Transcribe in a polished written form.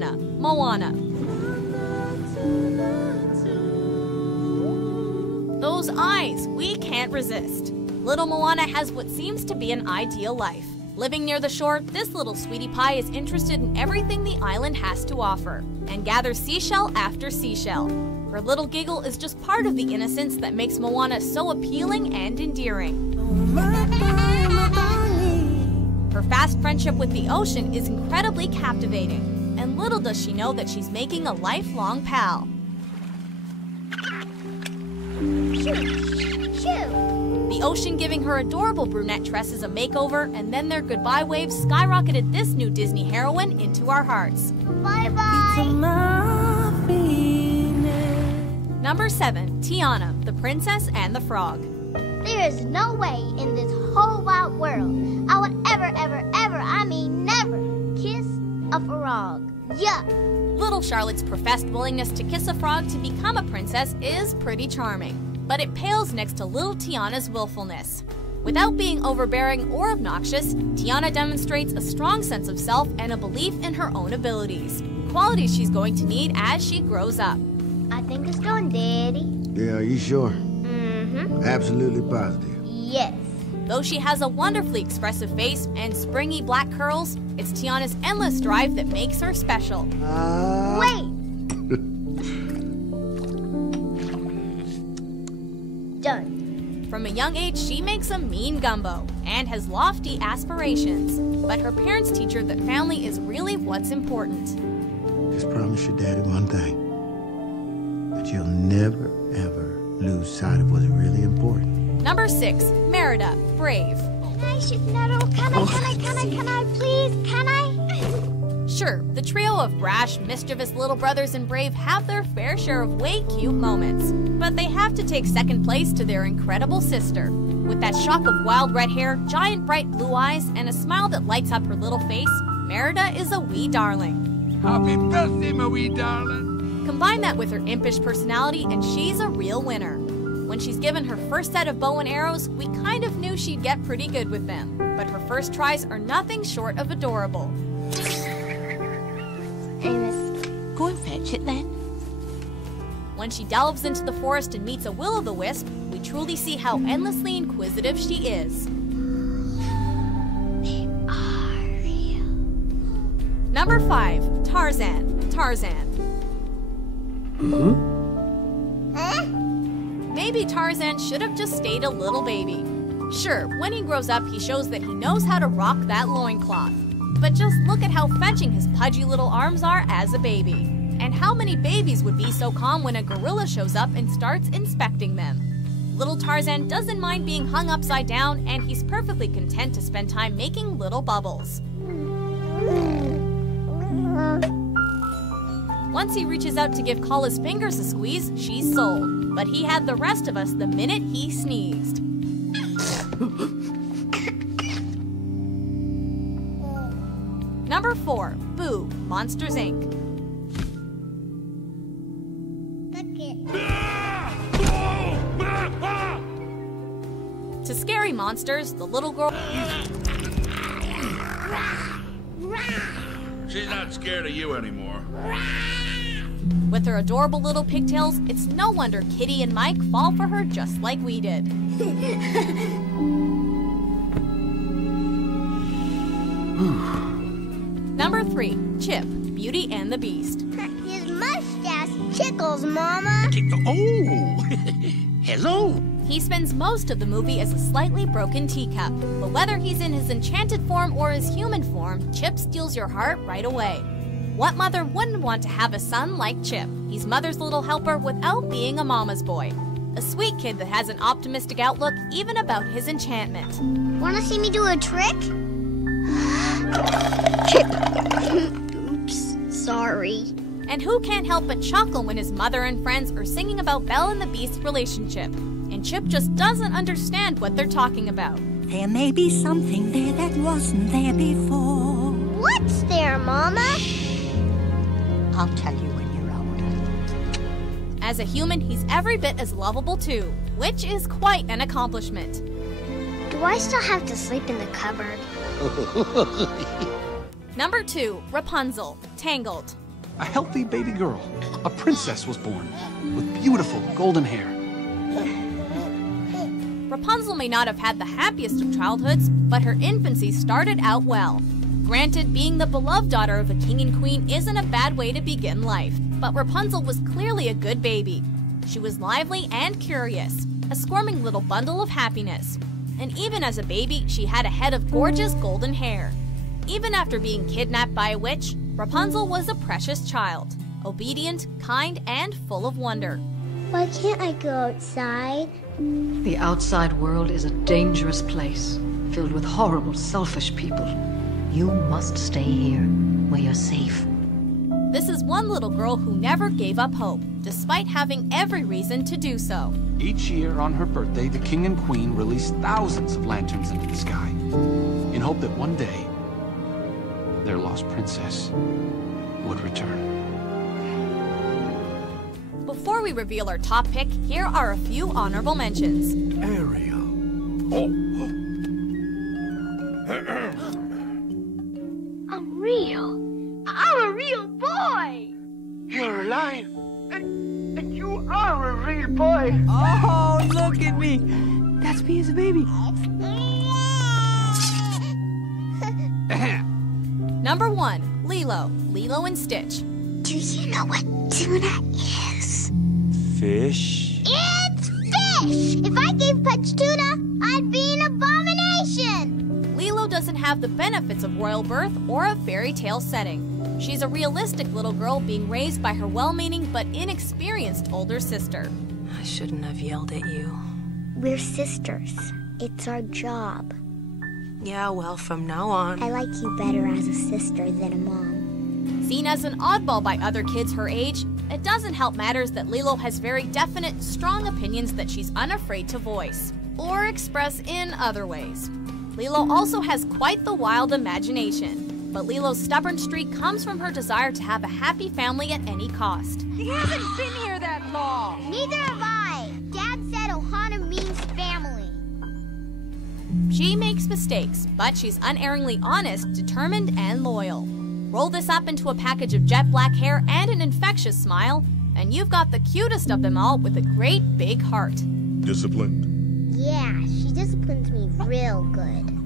Moana. Those eyes, we can't resist. Little Moana has what seems to be an ideal life. Living near the shore, this little sweetie pie is interested in everything the island has to offer, and gathers seashell after seashell. Her little giggle is just part of the innocence that makes Moana so appealing and endearing. Her fast friendship with the ocean is incredibly captivating, and little does she know that she's making a lifelong pal. The ocean giving her adorable brunette tresses a makeover, and then their goodbye waves skyrocketed this new Disney heroine into our hearts. Bye-bye! Number 7, Tiana, the Princess and the Frog. There is no way in this whole wide world I would ever, I mean never, kiss a frog. Yuck! Little Charlotte's professed willingness to kiss a frog to become a princess is pretty charming, but it pales next to little Tiana's willfulness. Without being overbearing or obnoxious, Tiana demonstrates a strong sense of self and a belief in her own abilities, qualities she's going to need as she grows up. I think it's going, Daddy. Yeah, are you sure? Mm-hmm. Absolutely positive. Yes. Though she has a wonderfully expressive face and springy black curls, it's Tiana's endless drive that makes her special. Wait! Done. From a young age, she makes a mean gumbo and has lofty aspirations. But her parents teach her that family is really what's important. Just promise your daddy one thing. That you'll never, ever lose sight of what's really important. Number 6, Merida, Brave. Can I shoot Nettle? Can I, please? Can I? Sure, the trio of brash, mischievous little brothers and Brave have their fair share of way cute moments, but they have to take second place to their incredible sister. With that shock of wild red hair, giant bright blue eyes, and a smile that lights up her little face, Merida is a wee darling. Happy birthday, my wee darling. Combine that with her impish personality and she's a real winner. When she's given her first set of bow and arrows, we kind of knew she'd get pretty good with them, but her first tries are nothing short of adorable. Go and fetch it then. When she delves into the forest and meets a will-o'-the-wisp, we truly see how endlessly inquisitive she is. They are real. Number 5, Tarzan. Huh? Maybe Tarzan should have just stayed a little baby. Sure, when he grows up, he shows that he knows how to rock that loincloth. But just look at how fetching his pudgy little arms are as a baby. And how many babies would be so calm when a gorilla shows up and starts inspecting them? Little Tarzan doesn't mind being hung upside down, and he's perfectly content to spend time making little bubbles. Once he reaches out to give Kala's fingers a squeeze, she's sold. But he had the rest of us the minute he sneezed. Number 4, Boo, Monsters, Inc. To scary monsters, the little girl... She's not scared of you anymore. With her adorable little pigtails, it's no wonder Kitty and Mike fall for her just like we did. Number 3, Chip, Beauty and the Beast. His mustache tickles, Mama. Oh, hello. He spends most of the movie as a slightly broken teacup, but whether he's in his enchanted form or his human form, Chip steals your heart right away. What mother wouldn't want to have a son like Chip? He's mother's little helper without being a mama's boy. A sweet kid that has an optimistic outlook even about his enchantment. Wanna see me do a trick? Chip. Oops, sorry. And who can't help but chuckle when his mother and friends are singing about Belle and the Beast's relationship? And Chip just doesn't understand what they're talking about. There may be something there that wasn't there before. What's there, Mama? I'll tell you when you're older. As a human, he's every bit as lovable too, which is quite an accomplishment. Do I still have to sleep in the cupboard? Number 2, Rapunzel, Tangled. A healthy baby girl. A princess was born with beautiful golden hair. Rapunzel may not have had the happiest of childhoods, but her infancy started out well. Granted, being the beloved daughter of a king and queen isn't a bad way to begin life, but Rapunzel was clearly a good baby. She was lively and curious, a squirming little bundle of happiness. And even as a baby, she had a head of gorgeous golden hair. Even after being kidnapped by a witch, Rapunzel was a precious child, obedient, kind, and full of wonder. Why can't I go outside? The outside world is a dangerous place, filled with horrible, selfish people. You must stay here, where you're safe. This is one little girl who never gave up hope, despite having every reason to do so. Each year on her birthday, the king and queen released thousands of lanterns into the sky, in hope that one day, their lost princess would return. Before we reveal our top pick, here are a few honorable mentions. Ariel. Oh. I'm real. I'm a real boy. You're alive. And you are a real boy. Oh, look at me. That's me as a baby. Number 1, Lilo, Lilo and Stitch. Do you know what tuna is? Fish. It's fish! If I gave Pudge tuna, I'd be an abomination! Lilo doesn't have the benefits of royal birth or a fairy tale setting. She's a realistic little girl being raised by her well-meaning but inexperienced older sister. I shouldn't have yelled at you. We're sisters. It's our job. Yeah, well, from now on. I like you better as a sister than a mom. Seen as an oddball by other kids her age, it doesn't help matters that Lilo has very definite, strong opinions that she's unafraid to voice, or express in other ways. Lilo also has quite the wild imagination, but Lilo's stubborn streak comes from her desire to have a happy family at any cost. He hasn't been here that long. Neither have I. Dad said Ohana means family. She makes mistakes, but she's unerringly honest, determined, and loyal. Roll this up into a package of jet black hair and an infectious smile, and you've got the cutest of them all with a great big heart. Disciplined. Yeah, she disciplines me real good.